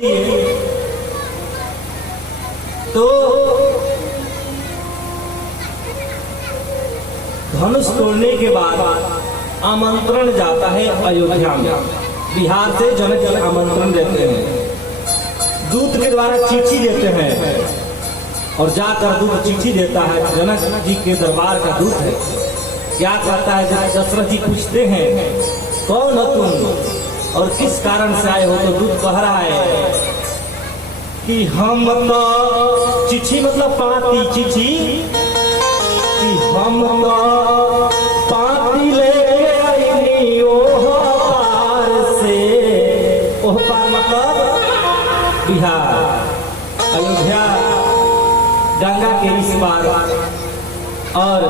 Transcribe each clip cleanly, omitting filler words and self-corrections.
तो धनुष तोड़ने के बाद आमंत्रण जाता है अयोध्या में। बिहार से जनक जी आमंत्रण देते हैं, दूत के द्वारा चिट्ठी देते हैं और जाकर दूत चिट्ठी देता है। जनक जी के दरबार का दूत है, क्या कहता है? दशरथ जी पूछते हैं कौन हो तुम और किस कारण से आए हो? तो दूत कह रहा है कि हम तो चिट्ठी मतलब पाती चिट्ठी कि हम तो पाती लेके आईनी ओह पार से। ओह पार मतलब बिहार, अयोध्या गंगा के इस पार और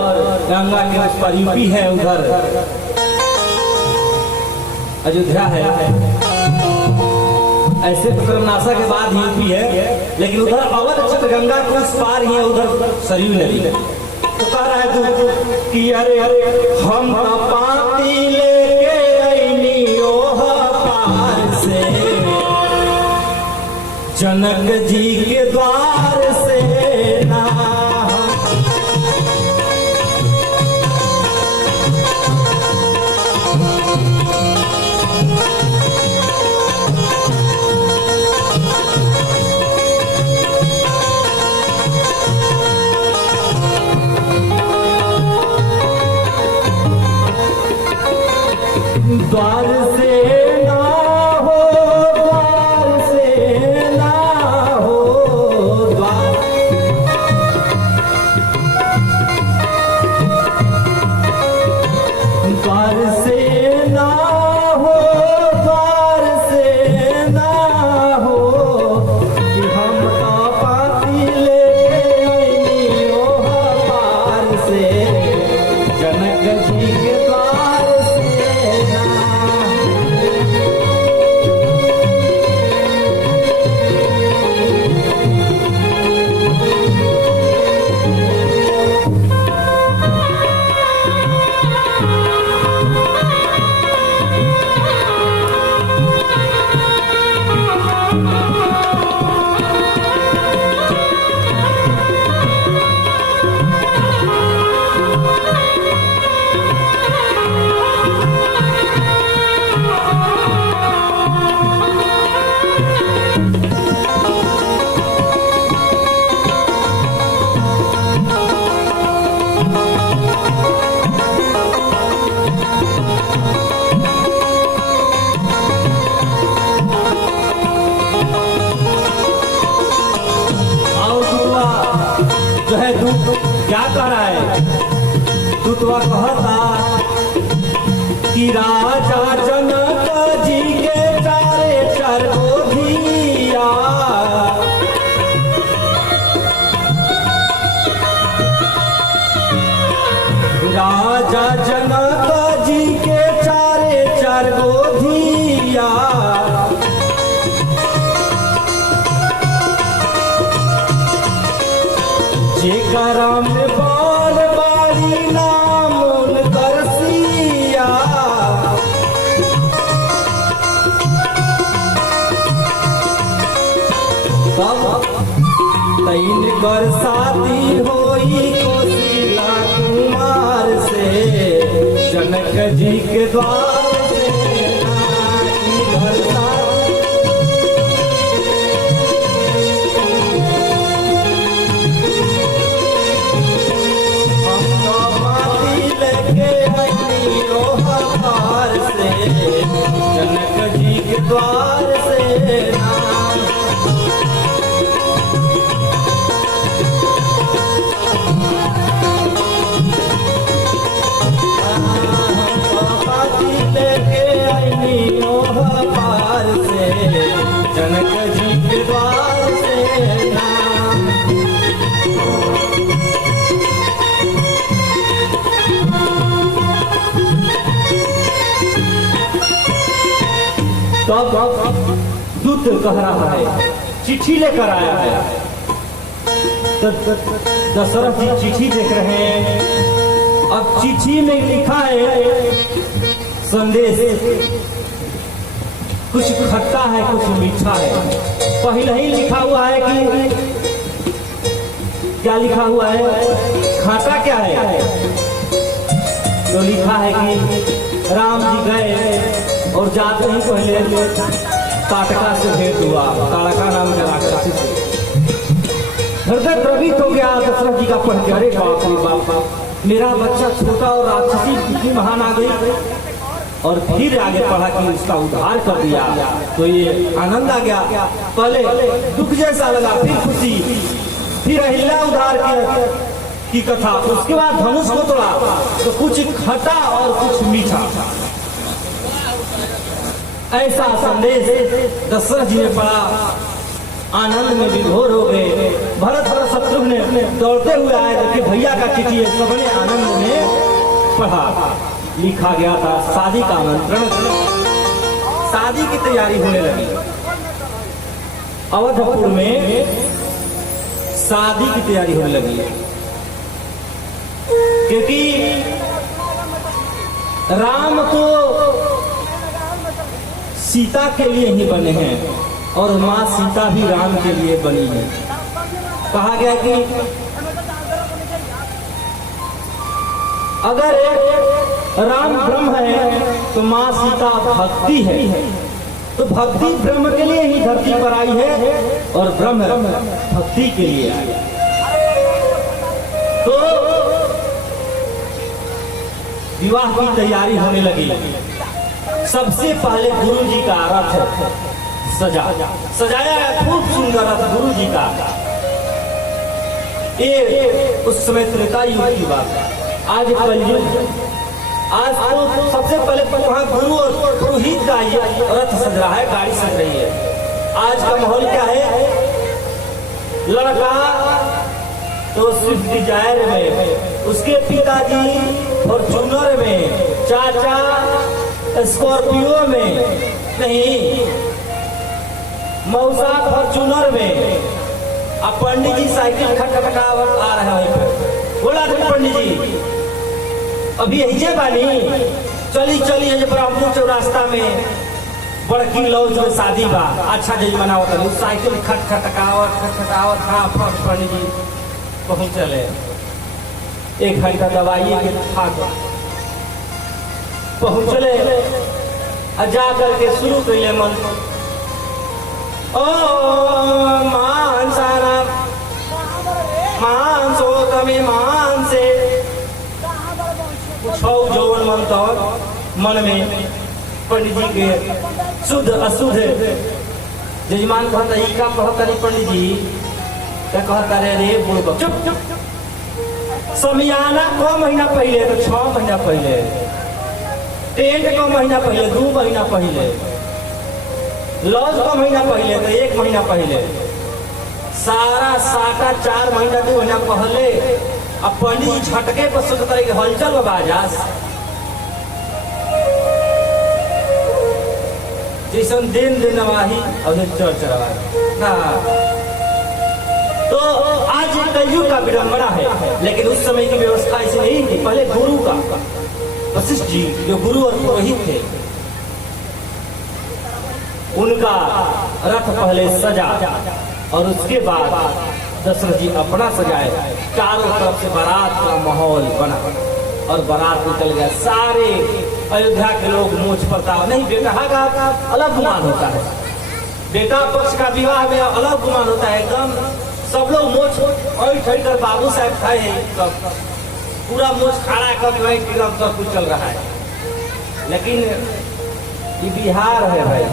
गंगा के उस पार यूपी है, उधर अयोध्या है। ऐसे तो कर्मनाशा के बाद ही यूपी है, लेकिन उधर अवध चंद्र गंगा के उस पार ही है, उधर सरयू नदी। तो कह रहा है तू कि अरे अरे हम पाती लेके आईनी ओह पार से, जनक जी के द्वार से ना। द्वार से ना हो, द्वार से ना हो, द्वार से ना हो, द्वार से ना हो कि हम तो पाती लेके आईनी ओह पार से, जनक जी के द्वार से ना। जो है दूत क्या कह रहा है? दूतवा कहता कि राजा जनक जी के चारे चार गोधिया, राजा जनक जी के चारे चार गोधिया, जेकरा में बाल बारी नाम उनकर सिया, तब तैन कर शादी होई कौशिला कुमार से, जनक जी के द्वार से घर जनक जी के द्वार से ना। पाती लेके आईनी ओह पार से, जनक जी के द्वार से ना। तब दूत कह रहा है, चिट्ठी लेकर आया है। दशरथ जी चिट्ठी देख रहे हैं। अब चिट्ठी में लिखा है संदेश, कुछ खट्टा है कुछ मीठा है। पहले ही लिखा हुआ है कि क्या लिखा हुआ है, खाटा क्या है, तो लिखा है कि राम जी गए और जाते ही पहले ताटका से भेंट हुआ, ताड़का नाम के राक्षसी से। हृदय द्रवित हो गया दशरथ जी का पढ़ के, अरे बाप रे बाप, मेरा बच्चा छोटा और राक्षसी कितनी महान आ गई। और फिर आगे पढ़ा कि उसका उद्धार कर दिया, तो ये आनंद आ गया। पहले दुख जैसा लगा, फिर खुशी, फिर अहिल्या उद्धार की कथा, उसके बाद धनुष को तोड़ा तो कुछ खट्टा और कुछ मीठा, ऐसा संदेश दशरथ जी ने पढ़ा। आनंद में विभोर हो गए। भरत और शत्रुघ्न दौड़ते हुए आए, जबकि भैया का चिट्ठी है, सबने आनंद में पढ़ा। लिखा गया था शादी का आमंत्रण, शादी की तैयारी होने लगी। अवधपुर में शादी की तैयारी होने लगी, क्योंकि राम तो सीता के लिए ही बने हैं और माँ सीता भी राम के लिए बनी है। कहा गया कि अगर राम ब्रह्म है तो माँ सीता भक्ति है, तो भक्ति ब्रह्म के लिए ही धरती पर आई है और ब्रह्म भक्ति के लिए आई। तो विवाह की तैयारी होने लगी। सबसे पहले गुरु जी का रथ सजाया गया, खूब सुंदर रथ गुरु जी का। ये उस समय त्रेता युग की बात, आज कलयुग। आज तो सबसे पहले वहां गुरु और पुरोहित का रथ सज रहा है, गाड़ी सज रही है। आज का माहौल क्या है, लड़का तो स्विफ्ट डिजायर में, उसके पिताजी फॉर्च्यूनर में, चाचा स्कॉर्पियो में, नहीं मौसा फॉर्च्यूनर में, अब पंडित जी साइकिल खटखटावत आ रहे हैं। बोला था पंडित जी अभी यही बानी, चली चली ब्रह्मपुर चौरास्ता में बड़की लॉज में शादी बा, अच्छा जज मनावत, साइकिल खटखटावत हाँ पंडित जी पहुंचले। 1 घंटा दवाई के खाद पहुंचले, जा करके शुरू कैले मन, ओ मानसाना मानसो तमे मान से छौ जौवन मन तो मन में पंडित जी के शुद्ध अशुद्ध जजमान कहता ही काम कहता नहीं पंडित जी क्या कहता रे बुढ़ चुप चुप। समियाना को महीना पहले तो 6 महीना पहले, टेंट को महीना पहले, 2 महीना पहले, लॉज को महीना पहले तो 1 महीना पहले, सारा साटा 4 महीना 2 महीना पहले। अब पंडित जी झटके पर सोचता है कि हलचल में बाजास जैसन दिन नवाही और चर्चा ना। तो आज कलयुग का विडंबना है, लेकिन उस समय की व्यवस्था ऐसी नहीं थी। पहले गुरु का, वशिष्ठ जी जो गुरु और पुरोहित थे, उनका रथ पहले सजा और उसके बाद दशरथ जी अपना सजाए। चारों तरफ से बारात का माहौल बना और बारात निकल गया। सारे अयोध्या के लोग मूछ परताव नहीं, बेटा का अलग गुमान होता है, बेटा पक्ष का विवाह में अलग गुमान होता है। एकदम सब लोग मूछ कर बाबू साहब खाए, पूरा मूछ खड़ा कर सब कुछ चल रहा है। लेकिन ये बिहार है भाई,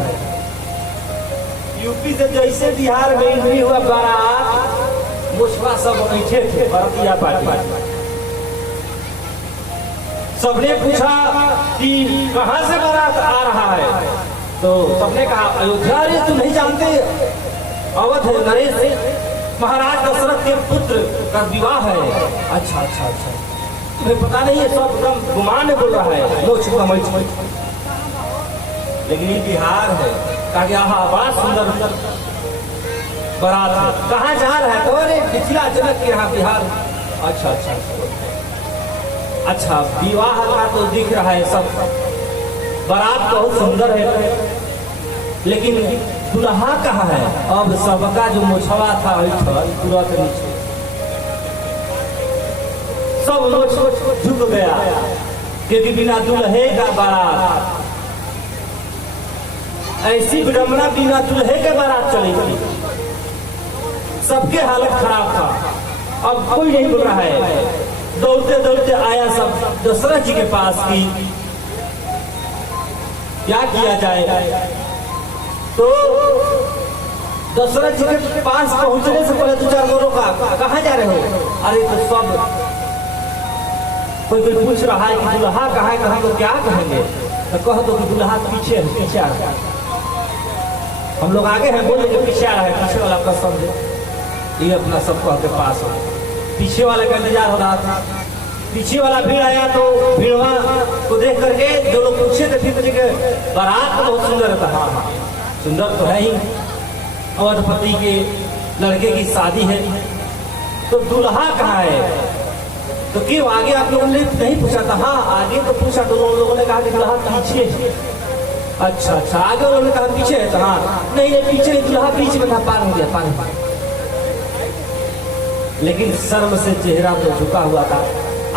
यूपी से जैसे बिहार में एंट्री हुआ बारात, मुछवा सब बैठे थे भारतीय पार्टी। सबने पूछा कि कहां से बारात आ रहा है, तो सबने कहा अयोध्या। रे तुम नहीं जानते, अवध नरेश महाराज दशरथ के पुत्र का विवाह है। अच्छा अच्छा अच्छा, तुम्हें पता नहीं है, सब एकदम गुमान बोल रहा है, मोछ समझ। लेकिन ये बिहार है, कहा हाँ बड़ा सुंदर बारात है। कहाँ जा रहा है, तो अरे मिथिला जनक के यहाँ बिहार। अच्छा अच्छा अच्छा, विवाह का तो दिख रहा है सब, बारात बहुत सुंदर है, लेकिन दुल्हा कहाँ है? अब सबका जो मुछवा था तुरंत नीचे, सब मुछ झुक गया, क्योंकि बिना दुल्हे का बारात, ऐसी विडंबना बिना दुल्हे के बारात चली थी। सबके हालत खराब था। अब कोई नहीं बोल रहा है। दौड़ते दौड़ते आया सब दशरथ जी के पास की क्या किया जाए। तो दशरथ जी के पास पहुंचने से पहले 2-4 लोगों का, कहाँ जा रहे हो? अरे तो सब कोई पूछ रहा है कि दुल्हा कहाँ है, कहाँ तो क्या कहेंगे? तो कह दो कि दुल्हा पीछे है, पीछे आ रहा है। हम लोग आगे हैं, बोल रहे पीछे आ रहा है, पीछे वाला का समझे ये अपना सब कह के पास हो। पीछे वाले का इंतजार हो रहा था। पीछे वाला भीड़ आया तो भीड़वा को देख करके जो लोग पूछे थे फिर के बारात तो बहुत सुंदर था। हाँ सुंदर तो है ही, अवधपति के लड़के की शादी है, तो दुल्हा कहाँ है? तो क्यों आगे आप लोगों ने नहीं पूछा था? हाँ आगे तो पूछा, तो लोगों ने कहा कि दुल्हा पीछे है। अच्छा अच्छा, आगे उन्होंने कहा पीछे है, तो हाँ नहीं पीछे नहीं, दुल्हा पीछे में था, पार हो गया, पार। लेकिन शर्म से चेहरा तो झुका हुआ था।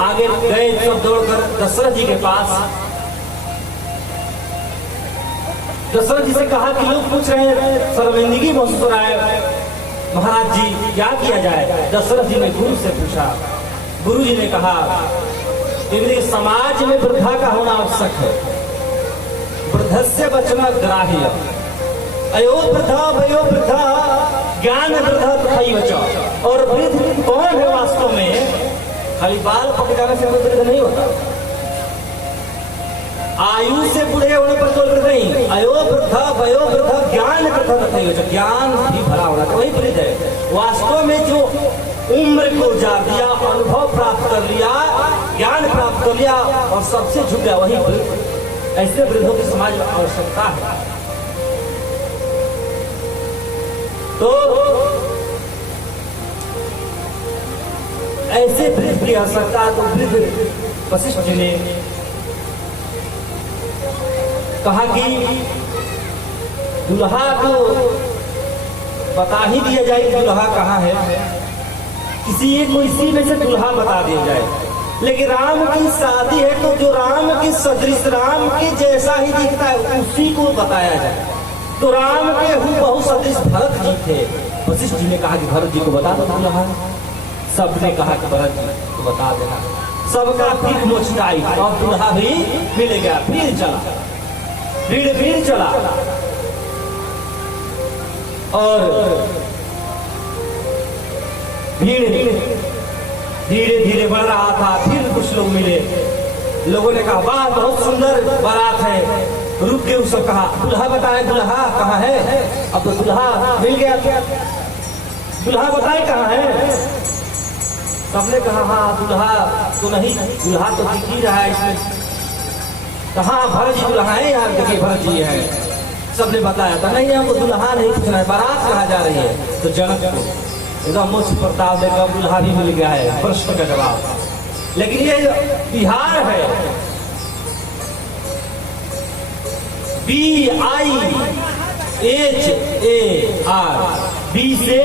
आगे गए सब दौड़कर दशरथ जी के पास। दशरथ जी से कहा कि लोग पूछ रहे हैं, शर्मिंदगी महसूस हो रहा है, महाराज जी क्या किया जाए? दशरथ जी ने गुरु से पूछा। गुरु जी ने कहा कि समाज में वृद्धा का होना आवश्यक है, वृद्धस्य बचना ग्राह्य, अयो वृद्धा भयो वृद्धा ज्ञान वृद्धा तथैव च। और वृद्ध कौन है वास्तव में? खाली बाल पक जाने से कोई वृद्ध नहीं होता, आयु से बूढ़े होने पर कोई वृद्ध नहीं। अयो वृद्धा भयो वृद्धा ज्ञान वृद्धा तथैव च, ज्ञान भी भरा होना तो वही वृद्ध है। वास्तव में जो उम्र को जा दिया, अनुभव प्राप्त कर लिया, ज्ञान प्राप्त कर लिया और सबसे झुक गया, वही वृद्ध। ऐसे वृद्धों की समाज में आवश्यकता है। तो ऐसे वृद्ध की आवश्यकता, तो वृद्ध वशिष्ठ जी ने कहा कि दुल्हा को बता ही दिया जाए कि दुल्हा कहाँ है, किसी एक को इसी में से दुल्हा बता दिया जाए। लेकिन राम की शादी है तो जो राम के सदृश, राम के जैसा ही दिखता है उसी को बताया जाए। तो राम के हूबहू सदृश भरत जी थे। वशिष्ठ जी ने कहा कि भरत जी को बता दो दुल्हा। सबने कहा कि भरत जी को बता देना। सबका फिर मोचटाई, और दुल्हा भी मिल गया। फिर चला, फिर चला, और भीड़ धीरे धीरे बढ़ रहा था। फिर कुछ लोग मिले, लोगों ने कहा वाह बहुत सुंदर बारात है। रुक के उसको कहा दुल्हा बताए, दुल्हा कहाँ है? अब तो दुल्हा मिल गया, दुल्हा बताए कहाँ है? सबने कहा हाँ दुल्हा तो नहीं, दुल्हा तो दिख ही रहा है इसमें। कहाँ भरत जी दुल्हा है? यार देखिए भरत जी है। सबने बताया था नहीं हमको दुल्हा नहीं पूछना है, बारात कहाँ जा रही है? तो जनक को एकदम मुझ प्रताप देगा दुल्हा भी मिल गया है, प्रश्न का जवाब। लेकिन ये बिहार है, BIHAR, बी से